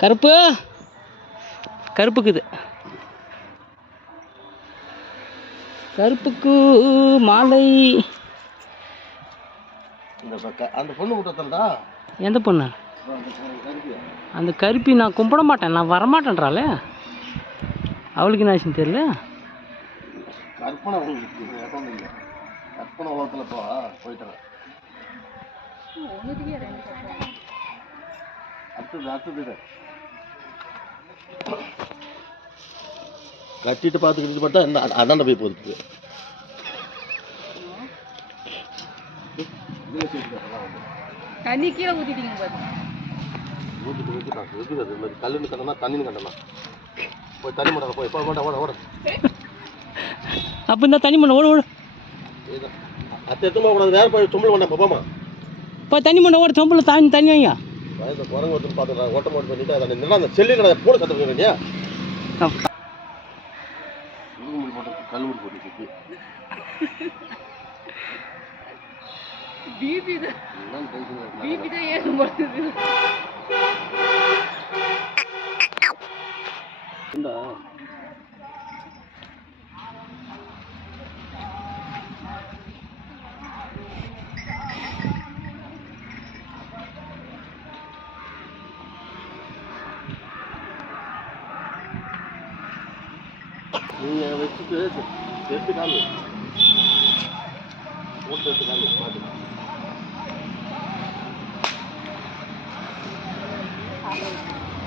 கருப்பு? கருப்புக்குது. கருப்புக்கு மாலை. அந்த பொண்ணு விட்டா எந்த பொண்ணு? அந்த கருப்பி நான் கும்பிட மாட்டேன். நான் வரமாட்டேன்றாளே. அவளுக்கு என்ன ஆச்சுன்னு தெரியல. கற்பனை கற்பனை உலகத்தில் போ போயிட்டாங்க அடுத்தது அடுத்தது கட்டிட்டு பார்த்துக்கிட்டு பார்த்தா என்ன அதாண்ட போய் போகுது தண்ணி கீழே ஊத்திட்டீங்க பாரு. ஊற்றிட்டு ஊற்றிட்டான் இருக்குது அது மாதிரி கல்லுன்னு கட்டணும் தண்ணின்னு கட்டணும் போய் தண்ணி மாட்டாங்க போய் போ ஓட ஓட ஓட அப்போ இந்த தண்ணி மண்ணை ஓடு ஓடு. அத்தை எடுத்துமா கூடாது வேறு போய் சும்பல் வேண்டாம் போமா இப்போ தண்ணி மண்ணை ஓடு சொம்பில் தண்ணி தண்ணி வைங்க. குரங்கு ஒருத்தர் பார்த்துக்கலாம் ஓட்ட மாட்டு பண்ணிட்டு அதை நின்னா அந்த செல்லு கடை போட சத்தம் இல்லையா முடி போட்டு கல் முடி போட்டு சுற்றி பிபி தான். பிபி தான் ஏறும் போடுது ஏண்டா? நீங்க வச்சுட்டு எடுத்து காமி. போட்டு எடுத்து காமி பார்த்து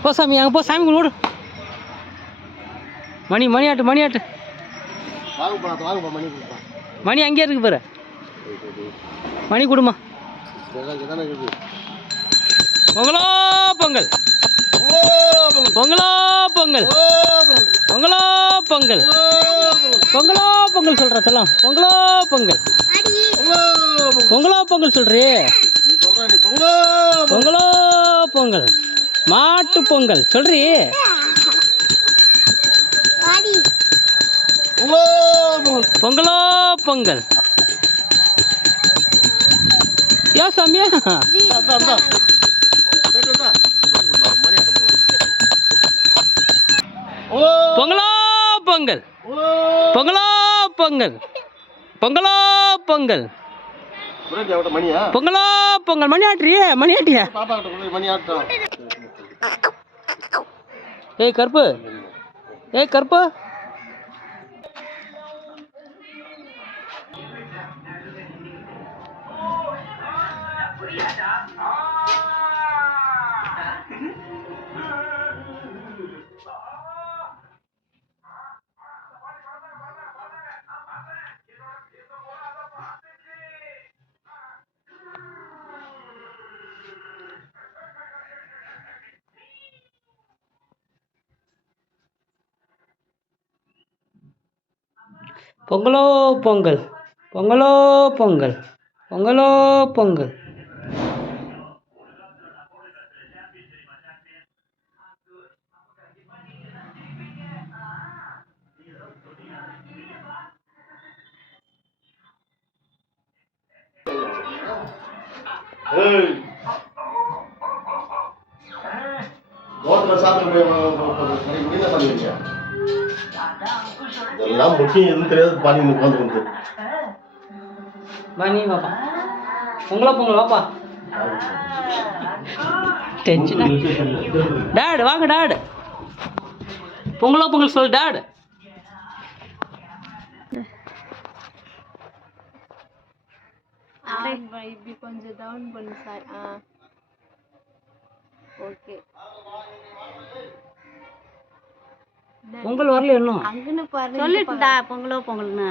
போ சாமி அங்கே போ சாமி ஓடு. மணி மணி ஆட்டு மணி ஆட்டு. மணி கொடுப்பா. மணி அங்கேயே இருக்கு பாரு. மணி கொடுமா. பொங்கலோ பொங்கல். பொங்கல். பொங்கலோ. பொங்கல் பொங்கலோ. பொங்கல் பொங்கலோ பொங்கல் சொல்ற சொல்லம். பொங்கலோ பொங்கல். பொங்கலோ பொங்கல் சொல்றே பொங்கலோ பொங்கல். மாட்டு பொங்கல் சொல்றி பொங்கலோ பொங்கல். யா சாமியா அதான் அதான் கேட்டு தான் மணி ஆட்ட போகலாம் ஓ பொங்கலோ பொங்கல். பொங்கலோ பொங்கல். பொங்கலோ பொங்கல். பொங்கலோ பொங்கல். மணி ஆட்டுறியே மணி ஆட்டியா பாப்பா கிட்ட ஏய் கருப்பு. ஏய் கருப்பு. பொங்கலோ பொங்கல். பொங்கலோ பொங்கல். பொங்கலோ பொங்கல். ஏய். ஹோட்டலில் சாப்பிட்டு போய் முடியல பண்ணுவீங்க இதெல்லாம் முக்கியம் எதுவும் தெரியாது பாணி உட்காந்து வந்து மணி பாப்பா பொங்கலோ பொங்கல் வாப்பா. டென்ஷன்? டாட் வாங்க டாட் பொங்கலோ பொங்கல் சொல் டாட் இப்படி கொஞ்சம் டவுன் பண்ணு சார் ஆ. ஓகே பொங்கல் வரல இன்னும். சொல்லிட்டுடா பொங்கலோ பொங்கல்னு.